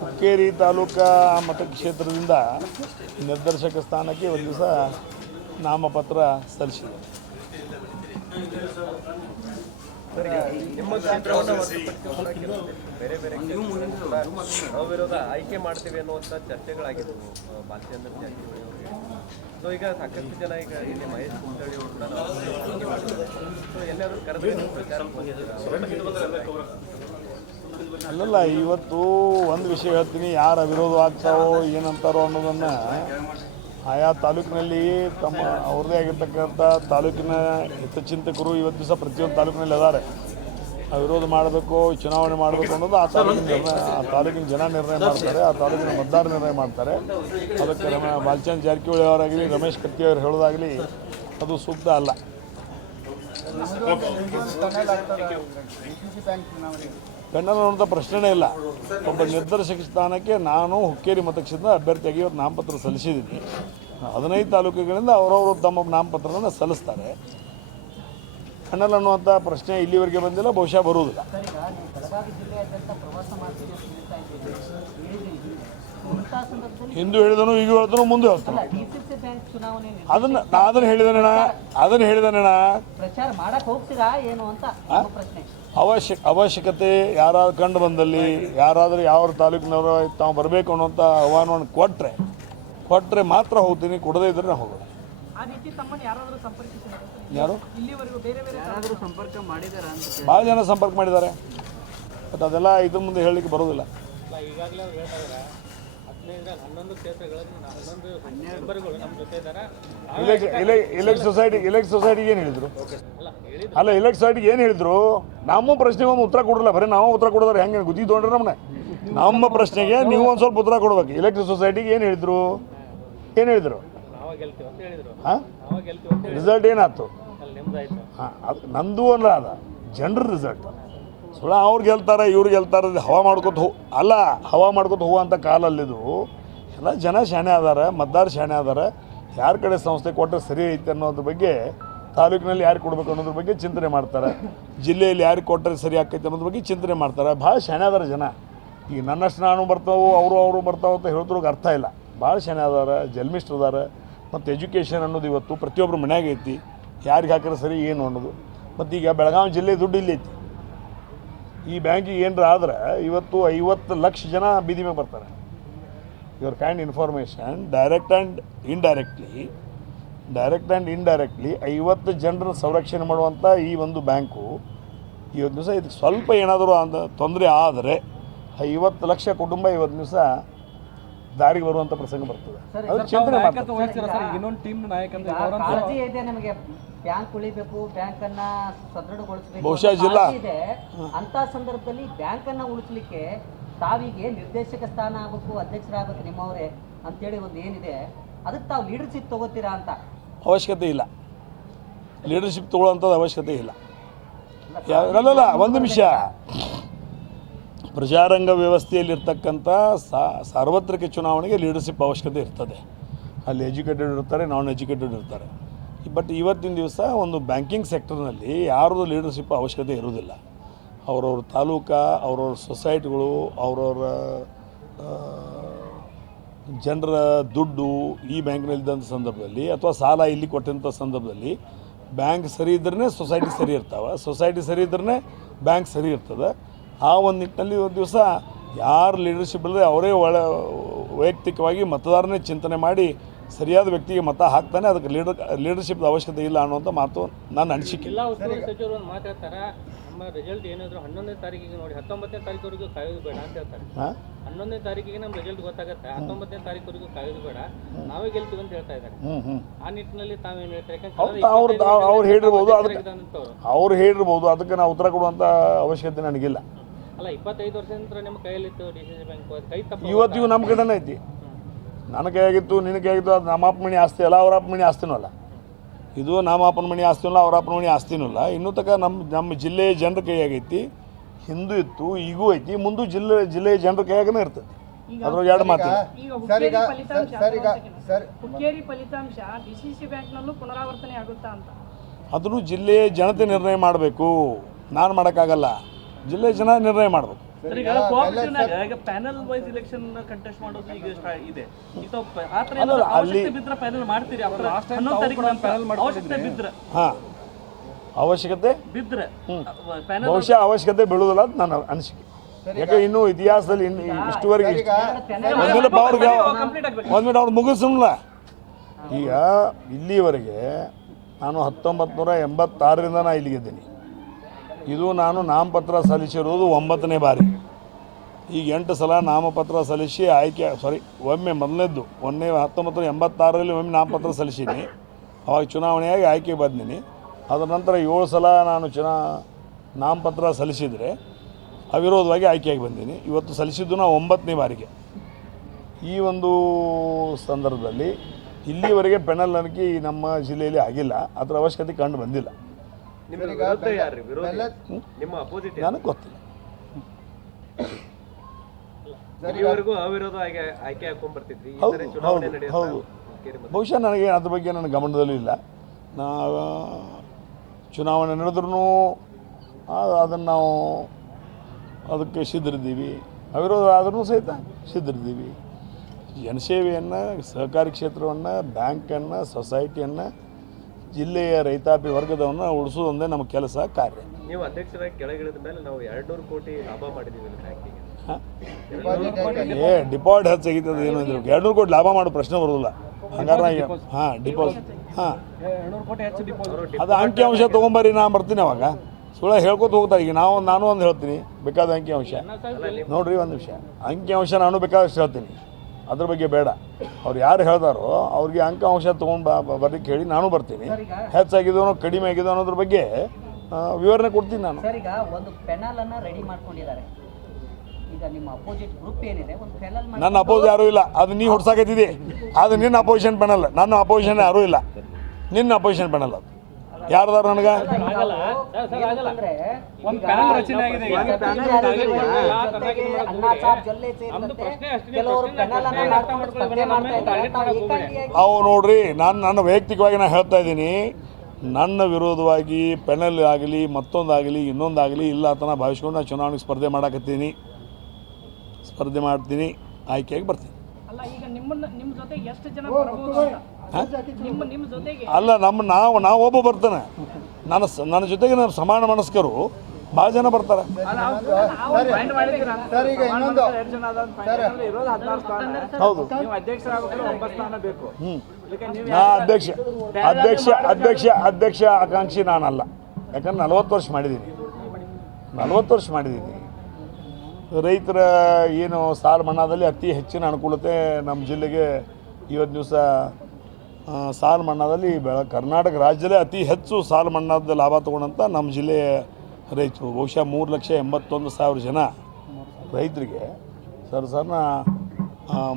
ಹುಕ್ಕೇರಿ ತಾಲೂಕಾ ಮತಕ್ಷೇತ್ರದಿಂದ ನಿರ್ದೇಶಕ ಸ್ಥಾನಕ್ಕೆ ಒಂದು ದಿವಸ ನಾಮಪತ್ರ ಸಲ್ಲಿಸಿದೆ. ಬೇರೆ ಬೇರೆ ಅವಿರೋಧ ಆಯ್ಕೆ ಮಾಡ್ತೀವಿ ಅನ್ನುವಂಥ ಚರ್ಚೆಗಳಾಗಿದ್ದವು ಬಾಲಚಂದ್ರ ಜಾರಕಿಹೊಳಿ ಅವರಿಗೆ. ಸೊ ಈಗ ಸಾಕಷ್ಟು ಜನ ಈಗ ಇಲ್ಲಿ ಮಹೇಶ್ ಕುಮಟಳ್ಳಿ ಅವ್ರನ್ನ ಸೊ ಎಲ್ಲಾದರೂ ಕರೆದ್ರೆ ಪ್ರಚಾರ ಅಲ್ಲಲ್ಲ, ಇವತ್ತು ಒಂದು ವಿಷಯ ಹೇಳ್ತೀನಿ, ಯಾರು ಅವಿರೋಧ ಆಗ್ತಾವೋ ಏನಂತಾರೋ ಅನ್ನೋದನ್ನು ಆಯಾ ತಾಲೂಕಿನಲ್ಲಿ ತಮ್ಮ ಅವ್ರದ್ದೇ ಆಗಿರ್ತಕ್ಕಂಥ ತಾಲೂಕಿನ ಹಿತಚಿಂತಕರು ಇವತ್ತು ದಿವಸ ಪ್ರತಿಯೊಂದು ತಾಲೂಕಿನಲ್ಲಿ ಅದಾರೆ. ವಿರೋಧ ಮಾಡಬೇಕು, ಚುನಾವಣೆ ಮಾಡಬೇಕು ಅನ್ನೋದು ಆ ತಾಲೂಕಿನ ಜನ ನಿರ್ಣಯ ಮಾಡ್ತಾರೆ, ಆ ತಾಲೂಕಿನ ಮತದಾರ ನಿರ್ಣಯ ಮಾಡ್ತಾರೆ. ಅದಕ್ಕೆ ಬಾಲಚಂದ್ರ ಜಾರಕಿಹೊಳಿ ಅವರಾಗಲಿ ರಮೇಶ್ ಕತ್ತಿ ಅವರು ಹೇಳೋದಾಗಲಿ ಅದು ಸೂಕ್ತ ಅಲ್ಲ. ಪೆನ್ನಲ್ ಅನ್ನೋಂಥ ಪ್ರಶ್ನೆನೇ ಇಲ್ಲ. ಒಬ್ಬ ನಿರ್ದೇಶಕ ಸ್ಥಾನಕ್ಕೆ ನಾನು ಹುಕ್ಕೇರಿ ಮತಕ್ಷೇತ್ರದ ಅಭ್ಯರ್ಥಿಯಾಗಿ ಇವತ್ತು ನಾಮಪತ್ರ ಸಲ್ಲಿಸಿದ್ದೀನಿ. 15 ತಾಲೂಕುಗಳಿಂದ ಅವರವರು ತಮ್ಮ ನಾಮಪತ್ರವನ್ನು ಸಲ್ಲಿಸ್ತಾರೆ. ಪೆನ್ನಲ್ ಅನ್ನುವಂಥ ಪ್ರಶ್ನೆ ಇಲ್ಲಿವರೆಗೆ ಬಂದಿಲ್ಲ, ಬಹುಶಃ ಬರುವುದಿಲ್ಲ. ಹಿಂದೂ ಹೇಳಿದನು, ಈಗ ಹೇಳ್ತಾನು, ಮುಂದೆ ಹೇಳ್ತಾನೆ. ಅದನ್ನು ಹೇಳಿದನಣ್ಣ ಪ್ರಚಾರ ಮಾಡಕ್ ಹೋಗ್ತೀರಾ ಏನು ಅಂತ ಪ್ರಶ್ನೆ. ಅವಶ್ಯಕತೆ ಯಾರಾದ್ರೂ ಕಂಡು ಬಂದಲ್ಲಿ ಯಾರಾದರೂ ಯಾವ ತಾಲೂಕಿನವರು ತಾವು ಬರಬೇಕು ಅನ್ನೋಂಥ ಆಹ್ವಾನವನ್ನು ಕೊಟ್ಟರೆ ಮಾತ್ರ ಹೋಗ್ತೀನಿ, ಕೊಡದೇ ಇದ್ರೆ ಹೋಗೋದು. ಯಾರು ಭಾಳ ಜನ ಸಂಪರ್ಕ ಮಾಡಿದ್ದಾರೆ, ಬಟ್ ಅದೆಲ್ಲ ಇದ್ರ ಮುಂದೆ ಹೇಳಲಿಕ್ಕೆ ಬರೋದಿಲ್ಲ. ಇಲೆಕ್ಟ್ ಸೊಸೈಟಿಗೆ ಏನು ಹೇಳಿದ್ರು? ಅಲ್ಲ, ಇಲೆಕ್ಟ್ ಸೊಸೈಟಿಗೆ ಏನು ಹೇಳಿದ್ರು? ನಮ್ಮ ಪ್ರಶ್ನೆಗೆ ಒಂದು ಉತ್ತರ ಕೊಡಲ್ಲ, ಬರೀ ನಾವು ಉತ್ತರ ಕೊಡೋದ್ರೆ ಹೆಂಗೆ ಗುದ್ದಿ ತೊಗೊಂಡ್ರೆ ನಮ್ಮನೆ. ನಮ್ಮ ಪ್ರಶ್ನೆಗೆ ನೀವು ಒಂದು ಸ್ವಲ್ಪ ಉತ್ತರ ಕೊಡ್ಬೇಕು. ಇಲೆಕ್ಟ್ ಸೊಸೈಟಿಗೆ ಏನು ಹೇಳಿದ್ರು? ಹಾಂ, ರಿಸಲ್ಟ್ ಏನಾಯ್ತು? ಹಾಂ, ಅದು ನಂದು ಅಲ್ಲ, ಅದ ಜನರ ರಿಸಲ್ಟ್. ಸುಳ್ಳ ಅವ್ರು ಗೆಲ್ತಾರೆ, ಇವ್ರು ಗೆಲ್ತಾರೆ, ಹವಾ ಮಾಡ್ಕೊತ ಹೋಗುವಂಥ ಕಾಲಲ್ಲಿದು. ಎಲ್ಲ ಜನ ಶಾಣೆ ಅದಾರ, ಮತದಾರ ಶಾಣೆ ಅದಾರ. ಯಾರ ಕಡೆ ಸಂಸ್ಥೆ ಕೊಟ್ಟರೆ ಸರಿ ಐತೆ ಅನ್ನೋದ್ರ ಬಗ್ಗೆ, ತಾಲೂಕಿನಲ್ಲಿ ಯಾರು ಕೊಡಬೇಕು ಅನ್ನೋದ್ರ ಬಗ್ಗೆ ಚಿಂತನೆ ಮಾಡ್ತಾರೆ, ಜಿಲ್ಲೆಯಲ್ಲಿ ಯಾರಿಗೆ ಕೊಟ್ಟರೆ ಸರಿ ಆಕೈತೆ ಅನ್ನೋದ್ರ ಬಗ್ಗೆ ಚಿಂತನೆ ಮಾಡ್ತಾರೆ. ಭಾಳ ಶಾಣೆ ಅದಾರ ಜನ. ಈಗ ನನ್ನಷ್ಟು ನಾನು ಬರ್ತಾವೆ, ಅವರು ಬರ್ತಾವೆ ಅಂತ ಹೇಳಿದ್ರಿಗೆ ಅರ್ಥ ಇಲ್ಲ. ಭಾಳ ಶಾಣೆ ಅದಾರ, ಜಲ್ಮಿಷ್ಟ್ರು ಅದಾರ. ಮತ್ತು ಎಜುಕೇಷನ್ ಅನ್ನೋದು ಇವತ್ತು ಪ್ರತಿಯೊಬ್ಬರು ಮನ್ಯಾಗ ಐತಿ. ಯಾರಿಗೆ ಹಾಕಿದ್ರೆ ಸರಿ ಏನು ಅನ್ನೋದು. ಮತ್ತು ಈಗ ಬೆಳಗಾವಿ ಜಿಲ್ಲೆ ದುಡ್ಡು ಇಲ್ಲಿ ಐತಿ. ಈ ಬ್ಯಾಂಕಿಗೆ ಏನರ ಆದ್ರೆ ಇವತ್ತು 50 ಲಕ್ಷ ಜನ ಬೀದಿ ಮೇಲೆ ಬರ್ತಾರೆ. Your kind information direct and indirectly 50 ಜನರ ಸಂರಕ್ಷಣೆ ಮಾಡುವಂಥ ಈ ಒಂದು ಬ್ಯಾಂಕು ಇವತ್ತು ದಿವಸ ಇದಕ್ಕೆ ಸ್ವಲ್ಪ ಏನಾದರೂ ತೊಂದರೆ ಆದರೆ 50 ಲಕ್ಷ ಕುಟುಂಬ ಇವತ್ತು ದಿವಸ ದಾರಿಗೆ ಬರುವಂಥ ಪ್ರಸಂಗ ಬರ್ತದೆ. ಅದು ಚಿಂತನೆ ಬಹುಶಃ ಜಿಲ್ಲಾ ಅಂತ ಸಂದರ್ಭದಲ್ಲಿ ಬ್ಯಾಂಕ್ ಅನ್ನ ಉಳಿಸ್ಲಿಕ್ಕೆ ತಾವಿಗೆ ನಿರ್ದೇಶಕ ಸ್ಥಾನ ಆಗಬೇಕು, ಅಧ್ಯಕ್ಷರಾಗಬೇಕು ನಿಮ್ಮವರೇ ಅಂತೇಳಿ ಒಂದು ಏನಿದೆ, ಅದಕ್ಕೆ ತಾವು ಲೀಡರ್ಶಿಪ್ ತಗೋತೀರಾ ಅಂತ? ಅವಶ್ಯಕತೆ ಇಲ್ಲ, ಲೀಡರ್ಶಿಪ್ ತಗೊಳ್ಳೋಂಥದ್ದು ಅವಶ್ಯಕತೆ ಇಲ್ಲ. ಅಲ್ಲಲ್ಲ, ಒಂದು ನಿಮಿಷ. ಪ್ರಜಾರಂಗ ವ್ಯವಸ್ಥೆಯಲ್ಲಿರ್ತಕ್ಕಂಥ ಸಾರ್ವತ್ರಿಕ ಚುನಾವಣೆಗೆ ಲೀಡರ್ಶಿಪ್ ಅವಶ್ಯಕತೆ ಇರ್ತದೆ. ಅಲ್ಲಿ ಎಜುಕೇಟೆಡ್ ಇರ್ತಾರೆ, ನಾನ್ ಎಜುಕೇಟೆಡ್ ಇರ್ತಾರೆ. ಬಟ್ ಇವತ್ತಿನ ದಿವಸ ಒಂದು ಬ್ಯಾಂಕಿಂಗ್ ಸೆಕ್ಟರ್ನಲ್ಲಿ ಯಾರದು ಲೀಡರ್ಶಿಪ್ ಅವಶ್ಯಕತೆ ಇರೋದಿಲ್ಲ. ಅವ್ರವ್ರ ತಾಲೂಕಾ, ಅವ್ರವ್ರ ಸೊಸೈಟಿಗಳು, ಅವ್ರವ್ರ ಜನರ ದುಡ್ಡು ಈ ಬ್ಯಾಂಕ್ನಲ್ಲಿದ್ದಂಥ ಸಂದರ್ಭದಲ್ಲಿ ಅಥವಾ ಸಾಲ ಇಲ್ಲಿ ಕೊಟ್ಟಂಥ ಸಂದರ್ಭದಲ್ಲಿ ಬ್ಯಾಂಕ್ ಸರಿ ಇದ್ರೇ ಸೊಸೈಟಿ ಸರಿ ಇರ್ತಾವೆ, ಸೊಸೈಟಿ ಸರಿ ಇದ್ರೇ ಬ್ಯಾಂಕ್ ಸರಿ ಇರ್ತದೆ. ಆ ಒಂದು ನಿಟ್ಟಿನಲ್ಲಿ ಒಂದು ದಿವಸ ಯಾರು ಲೀಡರ್ಶಿಪ್ ಇಲ್ಲದೆ ಅವರೇ ವೈಯಕ್ತಿಕವಾಗಿ ಮತದಾರನೇ ಚಿಂತನೆ ಮಾಡಿ ಸರಿಯಾದ ವ್ಯಕ್ತಿಗೆ ಮತ ಹಾಕ್ತಾನೆ. ಅದಕ್ಕೆ ಲೀಡರ್ಶಿಪ್ ಅವಶ್ಯಕತೆ ಇಲ್ಲ ಅನ್ನುವಂಥ ಮಾತು ನನ್ನ ಅನಿಸಿಕೆ. ಜಿಲ್ಲಾ ಉಸ್ತುವಾರಿ ಸಚಿವರು ಒಂದು ಮಾತಾಡ್ತಾರೆ, ನಮ್ಮ ರಿಸಲ್ಟ್ ಏನಾದರೂ 11ನೇ ತಾರೀಕಿಗೆ ನೋಡಿ 19ನೇ ತಾರೀಕುವರೆಗೂ ಕಾಯೋದು ಬೇಡ ಅಂತ ಹೇಳ್ತಾರೆ. 11ನೇ ತಾರೀಕಿಗೆ ನಮ್ಮ ರಿಸಲ್ಟ್ ಗೊತ್ತಾಗುತ್ತೆ, 19ನೇ ತಾರೀಕುವರೆಗೂ ಕಾಯೋದು ಬೇಡ, ನಾವೇ ಗೆಲ್ತೀವಿ ಅಂತ ಹೇಳ್ತಾ ಇದ್ದಾರೆ. ಆ ನಿಟ್ಟಿನಲ್ಲಿ ತಾವೇನು ಹೇಳ್ತಾರೆ? ಅವ್ರು ಹೇಳಿರ್ಬೋದು, ಅದಕ್ಕೆ ನಾವು ಉತ್ತರ ಕೊಡುವಂಥ ಅವಶ್ಯಕತೆ ನನಗಿಲ್ಲ. ಅಲ್ಲ, 25 ವರ್ಷದ ನಂತರ ನಿಮ್ಮ ಕೈಯಲ್ಲಿತ್ತು DCC ಬ್ಯಾಂಕ್, ಕೈ ತಪ್ಪು ಇವತ್ತಿಗೂ ನಮ್ಮ ಕಡೆನೇ ಐತಿ. ನನ್ನ ಕೈಯಾಗಿತ್ತು, ನಿನ್ನ ಕೈಯಾಗಿತ್ತು, ಅದು ನಮ್ಮ ಅಪ್ಪ ಮಣಿ ಆಸ್ತಿ ಅಲ್ಲ, ಅವ್ರ ಅಪ್ಪ ಮಣಿ ಆಸ್ತಿನೂ ಅಲ್ಲ. ಇದು ನಮ್ಮ ಅಪ್ಪನ ಮಣಿ ಆಸ್ತಿನೂ ಅಲ್ಲ, ಅವ್ರ ಅಪ್ಪನ ಮಣಿ ಆಸ್ತಿನೂ ಇಲ್ಲ. ಇನ್ನೂ ತನಕ ನಮ್ಮ ಜಿಲ್ಲೆಯ ಜನರ ಕೈಯಾಗೈತಿ. ಹಿಂದೂ ಇತ್ತು, ಈಗೂ ಐತಿ, ಮುಂದೂ ಜಿಲ್ಲೆಯ ಜನರ ಕೈಯಾಗನೇ ಇರ್ತದೆ. ಅದ್ರೊಳಗೆ ಎರಡು ಮಾತು. ಹುಕ್ಕೇರಿ ಫಲಿತಾಂಶ DCC ಬ್ಯಾಂಕ್ನಲ್ಲೂ ಪುನರಾವರ್ತನೆ ಆಗುತ್ತಾ ಅಂತ ಅದನ್ನು ಜಿಲ್ಲೆಯ ಜನತೆ ನಿರ್ಣಯ ಮಾಡಬೇಕು, ನಾನು ಮಾಡೋಕ್ಕಾಗಲ್ಲ. ಜಿಲ್ಲೆಯ ಜನ ನಿರ್ಣಯ ಮಾಡಬೇಕು. ಸರ್, ಈಗ ಕೋಆಪರೇಟಿವ್ನಾಗ ಈಗ ಪ್ಯಾನಲ್ ವೈಸ್ ಇಲೆಕ್ಷನ್ ಕಂಟೆಸ್ಟ್ ಮಾಡೋದು ಈಗ ಇದೆ. ಈಗ ತಾವು ಆ ಥರ ಏನಾದ್ರು ಅವಶ್ಯಕತೆ ಬಿದ್ರೆ ಪ್ಯಾನಲ್ ಮಾಡ್ತೀರಿ? after 11 ತಾರೀಕು ಅವಶ್ಯಕತೆ ಬಿದ್ರೆ ಹಾಂ, ಅವಶ್ಯಕತೆ ಬಿದ್ರೆ ಪ್ಯಾನಲ್ ಬಹುಶಃ ಅವಶ್ಯಕತೆ ಬೀಳುವುದಿಲ್ಲ ಅಂತ ನನ್ನ ಅನಿಸಿಕೆ. ಯಾಕೆ ಇನ್ನೂ ಇತಿಹಾಸದಲ್ಲಿ ಇಷ್ಟುವರೆಗೆ ಒಂದು ಮಿನಿಟ್ ಅವ್ರು ಮುಗಿಸಲ್ಲ. ಈಗ ಇಲ್ಲಿವರೆಗೆ ನಾನು 1986ರಿಂದ ನಾನು ಇಲ್ಲಿಗಿದ್ದೀನಿ. ಇದು ನಾನು ನಾಮಪತ್ರ ಸಲ್ಲಿಸಿರುವುದು 9ನೇ ಬಾರಿ. ಈಗ 8 ಸಲ ನಾಮಪತ್ರ ಸಲ್ಲಿಸಿ ಒಮ್ಮೆ ಮೊದಲನೇದ್ದು 1986ರಲ್ಲಿ ಒಮ್ಮೆ ನಾಮಪತ್ರ ಸಲ್ಲಿಸೀನಿ. ಅವಾಗ ಚುನಾವಣೆಯಾಗಿ ಆಯ್ಕೆ ಬಂದೀನಿ. ಅದರ ನಂತರ 7 ಸಲ ನಾನು ನಾಮಪತ್ರ ಸಲ್ಲಿಸಿದರೆ ಅವಿರೋಧವಾಗಿ ಆಯ್ಕೆಯಾಗಿ ಬಂದೀನಿ. ಇವತ್ತು ಸಲ್ಲಿಸಿದ್ದು ನಾವು 9ನೇ ಬಾರಿಗೆ. ಈ ಒಂದು ಸಂದರ್ಭದಲ್ಲಿ ಇಲ್ಲಿವರೆಗೆ ಪೆನಲ್ ನನಗೆ ನಮ್ಮ ಜಿಲ್ಲೆಯಲ್ಲಿ ಆಗಿಲ್ಲ, ಅದರ ಅವಶ್ಯಕತೆ ಕಂಡು ಬಂದಿಲ್ಲ. ನನಗೆ ಗೊತ್ತಿಲ್ಲ. ಹೌದು, ಬಹುಶಃ ನನಗೆ ಅದ್ರ ಬಗ್ಗೆ ನನ್ನ ಗಮನದಲ್ಲೂ ಇಲ್ಲ. ನಾವು ಚುನಾವಣೆ ನಡೆದ್ರೂ ಅದನ್ನು ನಾವು ಅದಕ್ಕೆ ಸಿದ್ಧರಿದ್ದೀವಿ, ಅವಿರೋಧ ಆದ್ರೂ ಸಹಿತ ಸಿದ್ಧರಿದ್ದೀವಿ. ಜನಸೇವೆಯನ್ನು, ಸಹಕಾರಿ ಕ್ಷೇತ್ರವನ್ನು, ಬ್ಯಾಂಕನ್ನು, ಸೊಸೈಟಿಯನ್ನು, ಜಿಲ್ಲೆಯ ರೈತಾಪಿ ವರ್ಗದವನ್ನು ಉಳಿಸೋದೊಂದೇ ನಮ್ಮ ಕೆಲಸ ಕಾರ್ಯ. ನೀವು ಅಧ್ಯಕ್ಷರಾಗಿ ಕೆಳಗಿಳಿದ ಮೇಲೆ ನಾವು 200 ಕೋಟಿ ಲಾಭ ಮಾಡಿದ್ದೀವಿ ಬ್ಯಾಂಕಿಗೆ. ಡಿಪಾಸಿಟ್ ಹೆಚ್ಚಾಗಿತ್ತು ಏನು 200 ಕೋಟಿ ಲಾಭ ಮಾಡೋ ಪ್ರಶ್ನೆ ಬರೋದಿಲ್ಲ. ಹಂಗಾರೆ ಡಿಪಾಸಿಟ್ ಅದು ಅಂಕಿಅಂಶ ತೊಗೊಂಬರ್ರಿ, ನಾನು ಬರ್ತೀನಿ. ಅವಾಗ ಸುಳ್ಳು ಹೇಳ್ಕೊತ ಹೋಗ್ತಾರೆ. ಈಗ ನಾನು ಒಂದು ಹೇಳ್ತೀನಿ, ಬೇಕಾದ ಅಂಕಿಅಂಶ ನೋಡ್ರಿ. ಒಂದು ನಿಮಿಷ, ಅಂಕಿಅಂಶ ನಾನು ಬೇಕಾದಷ್ಟು ಹೇಳ್ತೀನಿ, ಅದ್ರ ಬಗ್ಗೆ ಬೇಡ. ಅವ್ರು ಯಾರು ಹೇಳ್ದಾರೋ ಅವ್ರಿಗೆ ಅಂಕಿಅಂಶ ತೊಗೊಂಡು ಬರ್ಲಿಕ್ಕೆ ಹೇಳಿ ನಾನು ಬರ್ತೀನಿ. ಹೆಚ್ಚಾಗಿದೋ ಕಡಿಮೆ ಆಗಿದೋ ಅನ್ನೋದ್ರ ಬಗ್ಗೆ ವಿವರಣೆ ಕೊಡ್ತೀನಿ ನಾನು. ಸರ್, ಈಗ ಒಂದು ಪೆನಲ್ ಅನ್ನ ರೆಡಿ ಮಾಡ್ಕೊಂಡಿದ್ದಾರೆ. ಈಗ ನಿಮ್ಮ ಅಪೋಸಿಟ್ ಗ್ರೂಪ್ ಏನಿದೆ, ಒಂದು ಪೆನಲ್ ನನ್ನ ಅಪೋಸ್ ಯಾರೂ ಇಲ್ಲ. ಅದು ನೀ ಹೊಡ್ಸಾಕತ್ತಿದ್ದಿ. ಅದು ನಿನ್ನ ಅಪೋಸಿಷನ್ ಪೆನಲ್, ನನ್ನ ಅಪೋಸಿಷನ್ ಯಾರೂ ಇಲ್ಲ. ನಿನ್ನ ಅಪೋಸಿಷನ್ ಪೆನಲ್ ಅದು ಯಾರ್ದಾರ ನನಗೆ ಅವು ನೋಡ್ರಿ. ನನ್ನ ವೈಯಕ್ತಿಕವಾಗಿ ನಾನು ಹೇಳ್ತಾ ಇದ್ದೀನಿ, ನನ್ನ ವಿರೋಧವಾಗಿ ಪೆನಲ್ ಆಗಲಿ ಮತ್ತೊಂದಾಗಲಿ ಇನ್ನೊಂದಾಗಲಿ ಇಲ್ಲ ಅಂತ ನಾನು ಭಾವಿಸ್ಕೊಂಡು ನಾನು ಚುನಾವಣೆಗೆ ಸ್ಪರ್ಧೆ ಮಾಡ್ತೀನಿ, ಆಯ್ಕೆಯಾಗಿ ಬರ್ತೀನಿ. ಅಲ್ಲ, ಈಗ ನಿಮ್ಮ ಜೊತೆಗೆ ಎಷ್ಟು ಜನ ಬರಬಹುದು ಅಂತ? ನಿಮ್ಮ ಜೊತೆಗೆ ಅಲ್ಲ, ನಾವು ಒಬ್ಬ ಬರ್ತಾನೆ. ನನ್ನ ಜೊತೆಗೆ ನಮ್ಮ ಸಮಾನ ಮನಸ್ಕರು ಭಾಳ ಜನ ಬರ್ತಾರೆ. ಹೌದು, ನಾ ಅಧ್ಯಕ್ಷ ಆಕಾಂಕ್ಷಿ ನಾನಲ್ಲ. ಯಾಕಂದ್ರೆ 40 ವರ್ಷ ಮಾಡಿದ್ದೀನಿ. ರೈತರ ಏನು ಸಾಲ ಮನ್ನಾದಲ್ಲಿ ಅತಿ ಹೆಚ್ಚಿನ ಅನುಕೂಲತೆ ನಮ್ಮ ಜಿಲ್ಲೆಗೆ ಇವತ್ತು ದಿವಸ ಸಾಲ ಮನ್ನಾದಲ್ಲಿ ಕರ್ನಾಟಕ ರಾಜ್ಯದಲ್ಲೇ ಅತಿ ಹೆಚ್ಚು ಸಾಲ ಮನ್ನಾದ ಲಾಭ ತೊಗೊಂಡಂಥ ನಮ್ಮ ಜಿಲ್ಲೆಯ ರೈತರು ಬಹುಶಃ 3,81,000 ಜನ ರೈತರಿಗೆ ಸರ್ನ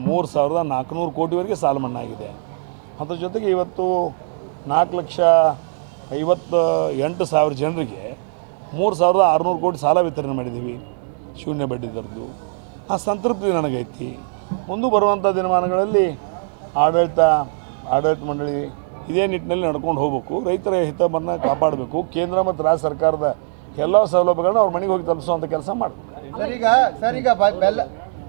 3,400 ಕೋಟಿವರೆಗೆ ಸಾಲ ಮನ್ನಾ ಆಗಿದೆ. ಅದ್ರ ಜೊತೆಗೆ ಇವತ್ತು 4,58,000 ಜನರಿಗೆ 3,600 ಕೋಟಿ ಸಾಲ ವಿತರಣೆ ಮಾಡಿದ್ದೀವಿ, ಶೂನ್ಯ ಬಡ್ಡಿ ದರದ್ದು. ಆ ಸಂತೃಪ್ತಿ ನನಗೈತಿ. ಮುಂದೆ ಬರುವಂಥ ದಿನಮಾನಗಳಲ್ಲಿ ಆಡಳಿತ ಮಂಡಳಿ ಇದೇ ನಿಟ್ಟಿನಲ್ಲಿ ನಡ್ಕೊಂಡು ಹೋಗಬೇಕು. ರೈತರ ಹಿತವನ್ನು ಕಾಪಾಡಬೇಕು. ಕೇಂದ್ರ ಮತ್ತು ರಾಜ್ಯ ಸರ್ಕಾರದ ಎಲ್ಲ ಸೌಲಭ್ಯಗಳನ್ನ ಅವ್ರ ಮನೆಗೆ ಹೋಗಿ ತಲುಪಿಸುವಂಥ ಕೆಲಸ ಮಾಡಬೇಕು.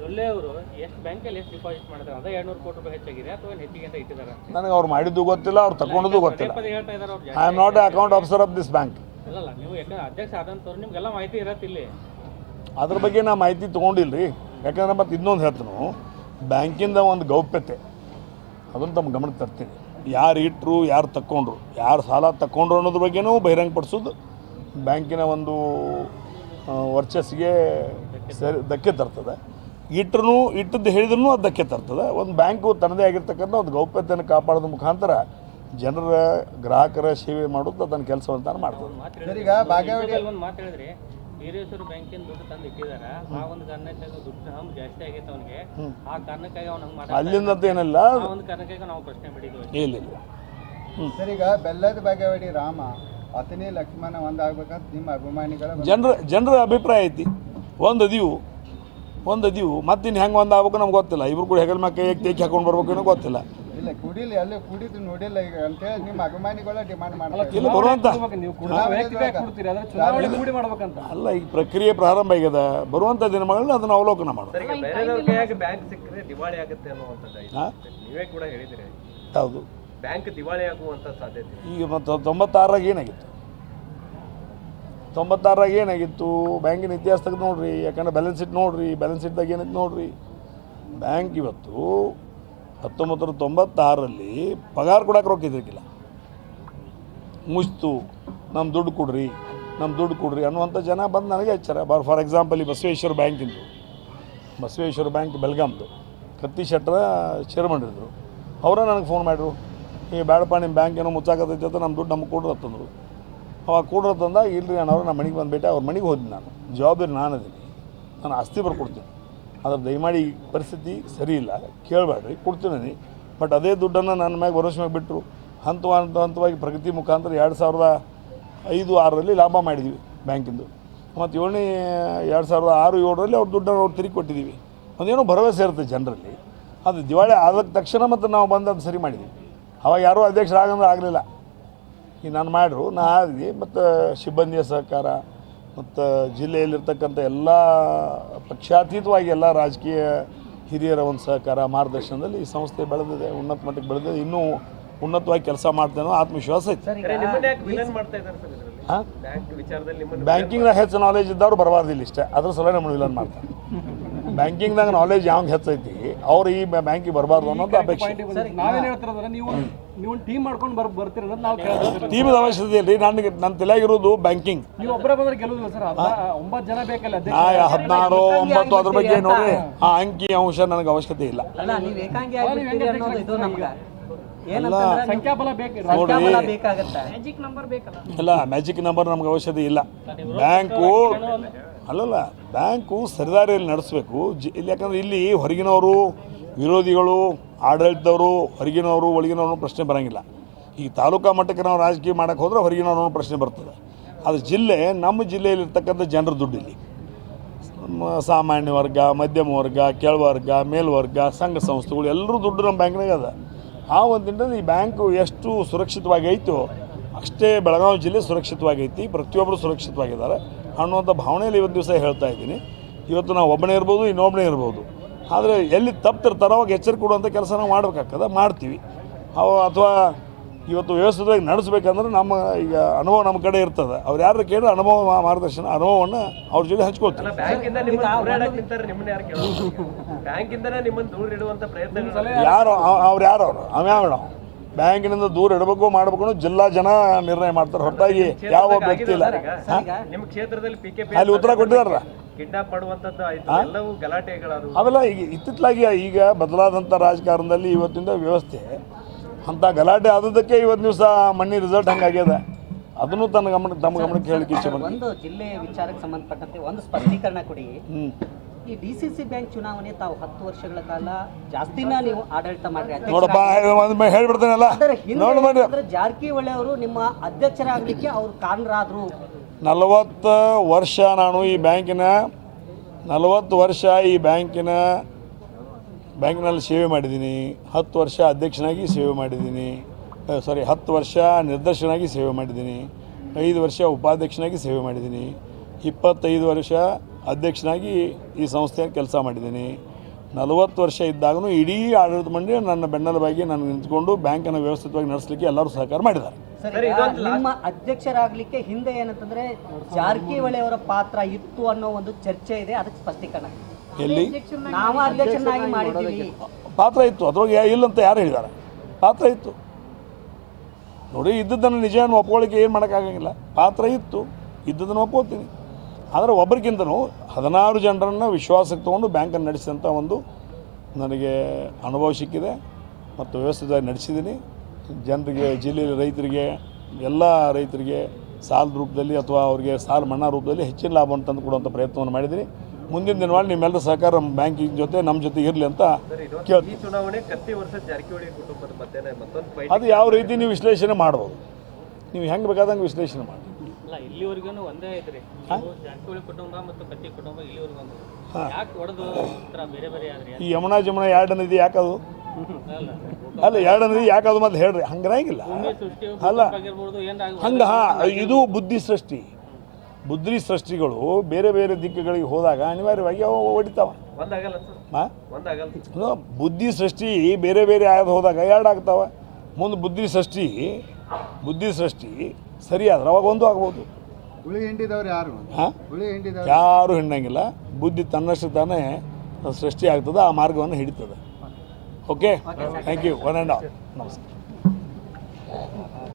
ಜೊಲ್ಲೆ ಅವರು ಎಷ್ಟು ಬ್ಯಾಂಕಲ್ಲಿ ಎಷ್ಟು ಡಿಪಾಸಿಟ್ ಮಾಡ್ತಾರೆ? ಅದೇ 200 ಕೋಟಿ ರೂಪಾಯಿ ಹೆಚ್ಚಾಗಿದೆ ಅಥವಾ ಹೆಚ್ಚಿಗೆ ಅಂತ ಇಟ್ಟಿದ್ದಾರೆ? ನನಗೆ ಅವ್ರು ಮಾಡಿದ್ದು ಗೊತ್ತಿಲ್ಲ, ಅವ್ರು ತಗೊಂಡದ್ದು ಗೊತ್ತಿಲ್ಲ. ಹೇಳ್ತಾ ಇದ್ದಾರೆ ಅವ್ರು. I am not A account officer of this bank. ಅಲ್ಲಲ್ಲ, ನೀವು ಯಾಕಂದ್ರೆ ಅಧ್ಯಕ್ಷ ಆದಂಥವ್ರು ನಿಮ್ಗೆಲ್ಲ ಮಾಹಿತಿ ಇರತ್ತೆ ಇಲ್ಲಿ. ಅದ್ರ ಬಗ್ಗೆ ನಾ ಮಾಹಿತಿ ತೊಗೊಂಡಿಲ್ಲ ರೀ. ಯಾಕಂದ್ರೆ ಮತ್ತು ಇನ್ನೊಂದು ಹೇಳ್ತೀನಿ, ಬ್ಯಾಂಕಿಂದ ಒಂದು ಗೌಪ್ಯತೆ ಅದನ್ನು ತಮ್ಮ ಗಮನಕ್ಕೆ ತರ್ತೀನಿ. ಯಾರು ಇಟ್ಟರು, ಯಾರು ತಕ್ಕೊಂಡ್ರು, ಯಾರು ಸಾಲ ತಕ್ಕೊಂಡ್ರು ಅನ್ನೋದ್ರ ಬಗ್ಗೆನೂ ಬಹಿರಂಗಪಡಿಸೋದು ಬ್ಯಾಂಕಿನ ಒಂದು ವರ್ಚಸ್ಸಿಗೆ ಧಕ್ಕೆ ತರ್ತದೆ. ಇಟ್ಟದ್ದು ಹೇಳಿದ್ರೂ ಅದು ಧಕ್ಕೆ ತರ್ತದೆ. ಒಂದು ಬ್ಯಾಂಕು ತನ್ನದೇ ಆಗಿರ್ತಕ್ಕಂಥ ಒಂದು ಗೌಪ್ಯತೆಯನ್ನು ಕಾಪಾಡೋದ್ರ ಮುಖಾಂತರ ಜನರ ಗ್ರಾಹಕರ ಸೇವೆ ಮಾಡೋದು ತನ್ನ ಕೆಲಸವಂತ ಮಾಡ್ತದೆ. ಒಂದು ಮಾತು ಹೇಳಿದ್ರಿ, ವೀರೇಶ್ವರ ಬ್ಯಾಂಕಿನ ದುಡ್ಡು ತಂದು ಇಟ್ಟಿದ್ದಾರೆ, ಆ ಒಂದು ಕಾರಣಕ್ಕಾಗಿ ದುಡ್ಡು ಜಾಸ್ತಿ ಆಗೈತೆ ಅವನಿಗೆ, ಆ ಕಾರಣಕ್ಕಾಗಿ ಅವ್ನು ಹಂಗೆ ಮಾಡ್ತಾರೆ. ಅಲ್ಲಿಂದ ಏನಿಲ್ಲ, ಆ ಒಂದು ಕಾರಣಕ್ಕಾಗಿ ನಾವು ಪ್ರಶ್ನೆ ಮಾಡಿದ್ವಿ. ಇಲ್ಲ. ಸರ್, ಈಗ ಬೆಲ್ಲದ ಬಾಗೇವಾಡಿ ರಾಮ ಅತನೇ ಲಕ್ಷ್ಮಣ ಒಂದಾಗಬೇಕಂತ ನಿಮ್ಮ ಅಭಿಮಾನಿಗಳ ಜನರ ಅಭಿಪ್ರಾಯ ಐತಿ. ಒಂದು ಅದೀವು ಮತ್ತಿನ್ನು ಹೆಂಗೆ ಒಂದು ಆಗ್ಬೇಕು ನಮ್ಗೆ ಗೊತ್ತಿಲ್ಲ. ಇಬ್ರು ಕೂಡ ಹೆಗಲ್ ಮ್ಯಾಕೆ ತೇಕಿ ಹಾಕೊಂಡು ಬರ್ಬೇಕು ಅನ್ನೋ ಗೊತ್ತಿಲ್ಲ. ಇಲ್ಲ ಕುಡಿಲಿ ಅಲ್ಲಿ ಕುಡಿದು ನೋಡಿಲ್ಲ ಈಗ ಅಂತೇಳಿ ನಿಮ್ಮ ಅಭಿಮಾನಿಗಳ ಡಿಮಾಂಡ್ ಮಾಡ್ತಾರೆ ಇಲ್ಲ ಬರುವಂಥ ಅಲ್ಲ ಈಗ ಪ್ರಕ್ರಿಯೆ ಪ್ರಾರಂಭ ಆಗ್ಯದ ಬರುವಂಥ ದಿನಗಳಲ್ಲಿ ಅದನ್ನು ಅವಲೋಕನ ಮಾಡೋದು. ಬ್ಯಾಂಕ್ ಸಿಕ್ಕರೆ ದಿವಾಳಿ ಆಗುತ್ತೆ ಅನ್ನುವಂಥದ್ದು ಹಾಂ ನೀವೇ ಕೂಡ ಹೇಳಿದಿರಿ, ಹೌದು. ಬ್ಯಾಂಕ್ ದಿವಾಳಿ ಆಗುವಂಥ ಸಾಧ್ಯತೆ. ಈಗ ಮತ್ತು 96ರಾಗ ಏನಾಗಿತ್ತು, 96ರಾಗ ಏನಾಗಿತ್ತು ಬ್ಯಾಂಕಿನ ಇತಿಹಾಸ ತೆಗೆದು ನೋಡ್ರಿ, ಯಾಕಂದ್ರೆ ಬ್ಯಾಲೆನ್ಸ್ ಶೀಟ್ ನೋಡ್ರಿ, ಬ್ಯಾಲೆನ್ಸ್ ಶೀಟ್ದಾಗ ಏನೈತೆ ನೋಡ್ರಿ. ಬ್ಯಾಂಕ್ ಇವತ್ತು 1996ರಲ್ಲಿ ಪಗಾರ ಕೊಡಕ್ಕೆ ರೊಕ್ಕ ಇದ್ರಿಕಿಲ್ಲ, ಮುಚ್ತು ನಮ್ಮ ದುಡ್ಡು ಕೊಡ್ರಿ ನಮ್ಮ ದುಡ್ಡು ಕೊಡ್ರಿ ಅನ್ನುವಂಥ ಜನ ಬಂದು ನನಗೆ ಹಚ್ಚಾರ. ಫಾರ್ ಎಕ್ಸಾಂಪಲ್ ಈ ಬಸವೇಶ್ವರ ಬ್ಯಾಂಕಿಂದು, ಬಸವೇಶ್ವರ ಬ್ಯಾಂಕ್ ಬೆಳಗಾಮ್ದು ಕತ್ತಿ ಶೆಟ್ಟರ ಚೇರ್ಮನ್ ಇದ್ದರು. ಅವರ ನನಗೆ ಫೋನ್ ಮಾಡಿದ್ರು, ಈ ಬೇಡಪ್ಪ ನಿಮ್ಮ ಬ್ಯಾಂಕ್ ಏನೋ ಮುಚ್ಚಾಕತೈತೆ ಅಂತ ನಮ್ಮ ದುಡ್ಡು ನಮ್ಗೆ ಕೊಡ್ರಿ ಅಂತಂದರು. ಅವಾಗ ಕೊಡ್ರಿ ತಂದಾಗ ಇಲ್ಲರಿ ಅಣ್ಣವ್ರು ನಮ್ಮ ಮನೆಗೆ ಬಂದುಬಿಟ್ಟೆ, ಅವ್ರ ಮನೆಗೆ ಹೋದ್ನಿ. ನಾನು ಜವಾಬ್ದಾರಿ ನಾನು ಅದೀನಿ, ನಾನು ಆಸ್ತಿ ಬರ್ಕೊಡ್ತೀನಿ, ಅದ್ರ ದಯಮಾಡಿ ಈ ಪರಿಸ್ಥಿತಿ ಸರಿ ಇಲ್ಲ ಕೇಳಬೇಡ್ರಿ ಕೊಡ್ತೀನಿ. ಬಟ್ ಅದೇ ದುಡ್ಡನ್ನು ನನ್ನ ಮ್ಯಾಗೆ ಭರವಸೆ ಮ್ಯಾಗೆ ಬಿಟ್ಟರು. ಹಂತವಾಗಿ ಪ್ರಗತಿ ಮುಖಾಂತರ 2005-06ರಲ್ಲಿ ಲಾಭ ಮಾಡಿದ್ವಿ ಬ್ಯಾಂಕಿಂದು. ಮತ್ತು 2006-07ರಲ್ಲಿ ಅವ್ರ ದುಡ್ಡನ್ನು ಅವ್ರು ತಿರುಗಿ ಕೊಟ್ಟಿದ್ದೀವಿ. ಒಂದೇನೋ ಭರವಸೆ ಇರುತ್ತೆ ಜನರಲ್ಲಿ. ಅದು ದಿವಾಳಿ ಆದ ತಕ್ಷಣ ಮತ್ತು ನಾವು ಬಂದು ಅದು ಸರಿ ಮಾಡಿದ್ವಿ. ಅವಾಗ ಯಾರೂ ಅಧ್ಯಕ್ಷರಾಗಂದ್ರೆ ಆಗಲಿಲ್ಲ. ಈಗ ನಾನು ಮಾಡ್ರು ನಾ ಆದ್ವಿ. ಮತ್ತು ಸಿಬ್ಬಂದಿಯ ಸಹಕಾರ ಮತ್ತು ಜಿಲ್ಲೆಯಲ್ಲಿರ್ತಕ್ಕಂಥ ಎಲ್ಲ ಪಕ್ಷಾತೀತವಾಗಿ ಎಲ್ಲ ರಾಜಕೀಯ ಹಿರಿಯರ ಒಂದು ಸಹಕಾರ ಮಾರ್ಗದರ್ಶನದಲ್ಲಿ ಈ ಸಂಸ್ಥೆ ಬೆಳೆದಿದೆ, ಉನ್ನತ ಮಟ್ಟಕ್ಕೆ ಬೆಳೆದಿದೆ. ಇನ್ನೂ ಉನ್ನತವಾಗಿ ಕೆಲಸ ಮಾಡ್ತೇನೋ ಆತ್ಮವಿಶ್ವಾಸ ಐತೆ. ನಿಮ್ಮನ್ನ ಯಾಕೆ ವಿಲನ್ ಮಾಡ್ತಾ ಇದ್ದಾರೆ ಸರ್ ಇದರಲ್ಲಿ? ಹಾಂ, ಬ್ಯಾಂಕ್ ವಿಚಾರದಲ್ಲಿ ನಿಮ್ಮನ್ನ ಬ್ಯಾಂಕಿಂಗ್ನಾಗ ಹೆಚ್ಚು ನಾಲೆಜ್ ಇದ್ದವ್ರು ಬರಬಾರ್ದಿಲ್ಲ ಇಷ್ಟೇ, ಅದ್ರ ಸಲ ನಮ್ಮನ್ನು ವಿಲನ್ ಮಾಡ್ತಾರೆ. ಬ್ಯಾಂಕಿಂಗ್ನಾಗ ನಾಲೆಜ್ ಯಾವ ಹೆಚ್ಚೈತಿ ಅವ್ರು ಈ ಬ್ಯಾಂಕಿಗೆ ಬರಬಾರ್ದು ಅನ್ನೋದು ಅಪೇಕ್ಷೆ. ನಾವೇನು ಹೇಳ್ತಿರೋದ್ರೆ ನೀವು ಟೀಮ್ ಮಾಡ್ಕೊಂಡು ಬರ್ತೀರ ಅನ್ನೋದು ನಾವು ಕೇಳ್ತೀವಿ. ಟೀಮದ ಅವಶ್ಯಕತೆ ಇಲ್ರಿ, ನನ್ನ ತಲೆಯಾಗಿರೋದು ಬ್ಯಾಂಕಿಂಗ್. ನೀವು ಒಬ್ಬರೇ ಬಂದ್ರೆ ಗೆಲ್ಲುದಿಲ್ಲ ಸರ್, 9 ಜನ ಬೇಕಲ್ಲ. 16, 9 ಅದ್ರ ಬಗ್ಗೆ ನೋಡ್ರಿ, ಆ ಅಂಕಿ ಅಂಶ ನನಗೆ ಅವಶ್ಯಕತೆ ಇಲ್ಲ. ಅಲ್ಲ ನೀವು ಏಕಾಂಗಿ ಆಗ್ಬಿಡ್ತೀರಿ ಅನ್ನೋದು ಇದು ನಮ್ಗೆ ಸಂಖ್ಯಾಬಲ ಬೇಕು, ಸಂಖ್ಯಾಬಲ ಬೇಕಾಗತ್ತೆ. ಮ್ಯಾಜಿಕ್ ನಂಬರ್ ಬೇಕಲ್ಲ. ಇಲ್ಲ, ಮ್ಯಾಜಿಕ್ ನಂಬರ್ ನಮ್ಗೆ ಅವಶ್ಯಕತೆ ಇಲ್ಲ. ಬ್ಯಾಂಕು ಸರಿದಾರಿಯಲ್ಲಿ ನಡೆಸಬೇಕು. ಇಲ್ಲಿ ಯಾಕಂದ್ರೆ ಇಲ್ಲಿ ಹೊರಗಿನವರು, ವಿರೋಧಿಗಳು, ಆಡಳಿತದವರು, ಹೊರಗಿನವರು, ಒಳಗಿನವರು ಪ್ರಶ್ನೆ ಬರೋಂಗಿಲ್ಲ. ಈಗ ತಾಲೂಕಾ ಮಟ್ಟಕ್ಕೆ ನಾವು ರಾಜಕೀಯ ಮಾಡೋಕ್ಕೆ ಹೋದ್ರೆ ಹೊರಗಿನವ್ರ ಪ್ರಶ್ನೆ ಬರ್ತದೆ. ಅದು ಜಿಲ್ಲೆ, ನಮ್ಮ ಜಿಲ್ಲೆಯಲ್ಲಿರ್ತಕ್ಕಂಥ ಜನರ ದುಡ್ಡು ಇಲ್ಲಿ ಸಾಮಾನ್ಯ ವರ್ಗ, ಮಧ್ಯಮ ವರ್ಗ, ಕೆಳವರ್ಗ, ಮೇಲ್ವರ್ಗ, ಸಂಘ ಸಂಸ್ಥೆಗಳು ಎಲ್ಲರೂ ದುಡ್ಡು ನಮ್ಮ ಬ್ಯಾಂಕ್ನಾಗ ಅದ. ಆ ಒಂದು ನಿಟ್ಟಿನಲ್ಲಿ ಈ ಬ್ಯಾಂಕು ಎಷ್ಟು ಸುರಕ್ಷಿತವಾಗಿ ಐತೋ ಅಷ್ಟೇ ಬೆಳಗಾವಿ ಜಿಲ್ಲೆ ಸುರಕ್ಷಿತವಾಗೈತಿ, ಪ್ರತಿಯೊಬ್ಬರು ಸುರಕ್ಷಿತವಾಗಿದ್ದಾರೆ ಅನ್ನುವಂಥ ಭಾವನೆಯಲ್ಲಿ ಇವತ್ತು ದಿವಸ ಹೇಳ್ತಾ ಇದ್ದೀನಿ. ಇವತ್ತು ನಾವು ಒಬ್ಬನೇ ಇರ್ಬೋದು, ಇನ್ನೊಬ್ಬನೇ ಇರ್ಬೋದು, ಆದರೆ ಎಲ್ಲಿ ತಪ್ಪಿರ್ತಾರೋ ಅವಾಗ ಎಚ್ಚರಿಕೆ ಕೊಡುವಂಥ ಕೆಲಸ ನಾವು ಮಾಡಬೇಕಾಗ್ತದೆ, ಮಾಡ್ತೀವಿ. ಅಥವಾ ಇವತ್ತು ವ್ಯವಸ್ಥಿತವಾಗಿ ನಡೆಸ್ಬೇಕಂದ್ರೆ ನಮ್ಮ ಈಗ ಅನುಭವ ನಮ್ಮ ಕಡೆ ಇರ್ತದೆ. ಅವ್ರು ಯಾರು ಕೇಳಿ ಅನುಭವ ಮಾರ್ಗದರ್ಶನ ಅನುಭವವನ್ನು ಅವ್ರ ಜೊತೆ ಹಂಚ್ಕೊಳ್ತಾರೆ. ಬ್ಯಾಂಕಿಂದ ನಿಮ್ಮನ್ನ ದೂರ ಇಡಕ್ಕೆ ನಿಂತಾರೆ, ನಿಮ್ಮನ್ನ ಯಾರು ಕೇಳೋದು? ಬ್ಯಾಂಕಿಂದನೇ ನಿಮ್ಮನ್ನ ದೂರ ಇಡುವಂತ ಪ್ರಯತ್ನ ಯಾರು ಅವ್ರು ಯಾರು ಅವ್ಯಾವ ಬ್ಯಾಂಕಿನಿಂದ ದೂರ ಇಡಬೇಕು ಮಾಡಬೇಕು ಅನ್ನೋ ಜಿಲ್ಲಾ ಜನ ನಿರ್ಣಯ ಮಾಡ್ತಾರೆ, ಹೊರತಾಗಿ ಯಾವ ವ್ಯಕ್ತಿ ಇಲ್ಲ. ನಿಮ್ಮ ಕ್ಷೇತ್ರದಲ್ಲಿ PKP ಅಲ್ಲಿ ಉತ್ತರ ಕೊಟ್ಟಿದಾರಲ್ಲ, ಕಿಡ್ನಾಪ್ ಮಾಡುವಂಥದ್ದು ಆಯ್ತು, ಎಲ್ಲವೂ ಗಲಾಟೆಗಳಾದವು. ಅವೆಲ್ಲ ಈಗ ಇತ್ತಿತ್ತಲಾಗಿ ಈಗ ಬದಲಾದಂಥ ರಾಜಕಾರಣದಲ್ಲಿ ಇವತ್ತಿಂದ ವ್ಯವಸ್ಥೆ ಅಂಥ ಗಲಾಟೆ ಆದದ್ದಕ್ಕೆ ಇವತ್ತು ದಿವಸ ಮಣ್ಣಿ ರಿಸಲ್ಟ್ ಹಂಗಾಗ್ಯದ. ಅದನ್ನು ತಮ್ಮ ಗಮನಕ್ಕೆ ಹೇಳಲಿಕ್ಕೆ ಇಚ್ಛೆ ಬಂತು. ಒಂದು ಜಿಲ್ಲೆಯ ವಿಚಾರಕ್ಕೆ ಸಂಬಂಧಪಟ್ಟಂತೆ ಒಂದು ಸ್ಪಷ್ಟೀಕರಣ ಕೊಡಿ. ಈ DCC ಬ್ಯಾಂಕ್ ಚುನಾವಣೆ ತಾವು 10 ವರ್ಷಗಳ ಕಾಲ ಜಾಸ್ತಿನ ನೀವು ಆಡಳಿತ ಮಾಡ್ರಿ. ನೋಡಪ್ಪ ಹೇಳ್ಬಿಡ್ತೇನಲ್ಲ, ನೋಡಿ ಮಾಡ್ರಿ, ಜಾರಕಿಹೊಳಿ ಅವರು ನಿಮ್ಮ ಅಧ್ಯಕ್ಷರಾಗಲಿಕ್ಕೆ ಅವರು ಕಾರಣರಾದ್ರು. 40 ವರ್ಷ ನಾನು ಈ ಬ್ಯಾಂಕಿನ 40 ವರ್ಷ ಈ ಬ್ಯಾಂಕಿನಲ್ಲಿ ಸೇವೆ ಮಾಡಿದ್ದೀನಿ. 10 ವರ್ಷ ಅಧ್ಯಕ್ಷನಾಗಿ ಸೇವೆ ಮಾಡಿದ್ದೀನಿ. 10 ವರ್ಷ ನಿರ್ದೇಶನಾಗಿ ಸೇವೆ ಮಾಡಿದ್ದೀನಿ. 5 ವರ್ಷ ಉಪಾಧ್ಯಕ್ಷನಾಗಿ ಸೇವೆ ಮಾಡಿದ್ದೀನಿ. 25 ವರ್ಷ ಅಧ್ಯಕ್ಷನಾಗಿ ಈ ಸಂಸ್ಥೆಯಲ್ಲಿ ಕೆಲಸ ಮಾಡಿದ್ದೀನಿ. 40 ವರ್ಷ ಇದ್ದಾಗೂ ಇಡೀ ಆಡಳಿತ ಮಂಡಳಿ ನನ್ನ ಬೆನ್ನೆಲುಬಾಗಿ ನನಗೆ ನಿಂತ್ಕೊಂಡು ಬ್ಯಾಂಕನ್ನು ವ್ಯವಸ್ಥಿತವಾಗಿ ನಡೆಸಲಿಕ್ಕೆ ಎಲ್ಲರೂ ಸಹಕಾರ ಮಾಡಿದ್ದಾರೆ. ನಿಮ್ಮ ಅಧ್ಯಕ್ಷರಾಗಲಿಕ್ಕೆ ಹಿಂದೆ ಏನಂತಂದ್ರೆ ಜಾರಕಿಹೊಳಿ ಅವರ ಪಾತ್ರ ಇತ್ತು ಅನ್ನೋ ಒಂದು ಚರ್ಚೆ ಇದೆ, ಅದಕ್ಕೆ ಸ್ಪಷ್ಟೀಕರಣ. ಎಲ್ಲಿ ನಾವು ಅಧ್ಯಕ್ಷನಾಗಿ ಮಾಡಿದ್ದೀವಿ, ಪಾತ್ರ ಇತ್ತು, ಅದ್ರೊಳಗೆ ಇಲ್ಲಂತ ಯಾರು ಹೇಳಿದ್ದಾರೆ? ಪಾತ್ರ ಇತ್ತು ನೋಡಿ. ಇದ್ದದ್ದನ್ನು ನಿಜವನ್ನು ಒಪ್ಕೊಳ್ಳಿಕ್ಕೆ ಏನು ಮಾಡೋಕ್ಕಾಗಂಗಿಲ್ಲ. ಪಾತ್ರ ಇತ್ತು, ಇದ್ದದನ್ನು ಒಪ್ಕೋತೀನಿ. ಆದರೆ ಒಬ್ಬರಿಗಿಂತನೂ 16 ಜನರನ್ನು ವಿಶ್ವಾಸಕ್ಕೆ ತೊಗೊಂಡು ಬ್ಯಾಂಕನ್ನು ನಡೆಸಿದಂಥ ಒಂದು ನನಗೆ ಅನುಭವ ಸಿಕ್ಕಿದೆ ಮತ್ತು ವ್ಯವಸ್ಥಿತವಾಗಿ ನಡೆಸಿದ್ದೀನಿ. ಜನರಿಗೆ, ಜಿಲ್ಲೆಯಲ್ಲಿ ರೈತರಿಗೆ, ಎಲ್ಲ ರೈತರಿಗೆ ಸಾಲ ರೂಪದಲ್ಲಿ ಅಥವಾ ಅವರಿಗೆ ಸಾಲ ಮನ್ನಾ ರೂಪದಲ್ಲಿ ಹೆಚ್ಚಿನ ಲಾಭವನ್ನು ತಂದು ಕೊಡುವಂಥ ಪ್ರಯತ್ನವನ್ನು ಮಾಡಿದ್ದೀನಿ. ಮುಂದಿನ ದಿನಗಳಲ್ಲಿ ನಿಮ್ಮೆಲ್ಲರ ಸಹಕಾರ ಬ್ಯಾಂಕಿಂಗ್ ಜೊತೆ ನಮ್ಮ ಜೊತೆ ಇರಲಿ ಅಂತ ಕೇಳ್ತೀವಿ. ಚುನಾವಣೆ ಪ್ರತಿ ವರ್ಷ ಜಾರಕಿಹೊಳಿ ಕುಟುಂಬದ ಮಧ್ಯೆ ಮತ್ತೊಂದು ಅದು ಯಾವ ರೀತಿ ನೀವು ವಿಶ್ಲೇಷಣೆ ಮಾಡ್ಬೋದು, ನೀವು ಹೆಂಗೆ ಬೇಕಾದಂಗೆ ವಿಶ್ಲೇಷಣೆ ಮಾಡಿ. ಅಲ್ಲ, ಇಲ್ಲಿವರೆಗೂ ಒಂದೇ ಐತ್ರಿ, ಜಾರಕಿಹೊಳಿ ಕುಟುಂಬ ಮತ್ತು ಕತ್ತಿ ಕುಟುಂಬ ಇಲ್ಲಿವರೆಗೂ ಯಾಕೆ ಹೊಡೆದು ಬೇರೆ ಬೇರೆ ಆದ್ರಿ? ಈ ಯಮುನಾ ಜಮುನಾ 2 ನದಿ ಯಾಕದು ಅಲ್ಲ ಎರಡನೇ ಯಾಕೆ ಅದು ಮತ್ತೆ ಹೇಳ್ರಿ ಹಂಗಿರಂಗಿಲ್ಲ ಅಲ್ಲ ಆಗಿರ್ಬೋದು ಹಂಗೆ ಹಾಂ ಇದು ಬುದ್ಧಿ ಸೃಷ್ಟಿಗಳು ಬೇರೆ ಬೇರೆ ದಿಕ್ಕುಗಳಿಗೆ ಹೋದಾಗ ಅನಿವಾರ್ಯವಾಗಿ ಅವು ಹೊಡಿತಾವ ಒಂದಾಗಲ್ಲ ಸರ್, ಹಾಂ ಒಂದಾಗಲ್ಲ. ಬುದ್ಧಿ ಸೃಷ್ಟಿ ಬೇರೆ ಬೇರೆ ಆಯ್ದು ಹೋದಾಗ ಎರಡು ಆಗ್ತಾವ ಮುಂದೆ ಬುದ್ಧಿ ಸೃಷ್ಟಿ ಸರಿ ಆದ್ರೆ ಅವಾಗ ಒಂದು ಆಗ್ಬೋದು. ಹುಳಿ ಹಿಂಡಿದವ್ರು ಯಾರು? ಹಾಂ ಹುಳಿ ಹಿಂಡಿದವ್ರು ಯಾರು ಹಿಂಡಂಗಿಲ್ಲ. ಬುದ್ಧಿ ತನ್ನಷ್ಟು ತಾನೇ ಸೃಷ್ಟಿ ಆಗ್ತದೆ, ಆ ಮಾರ್ಗವನ್ನು ಹಿಡಿತದೆ. Okay thank you. One and all. ನಮಸ್ಕಾರ.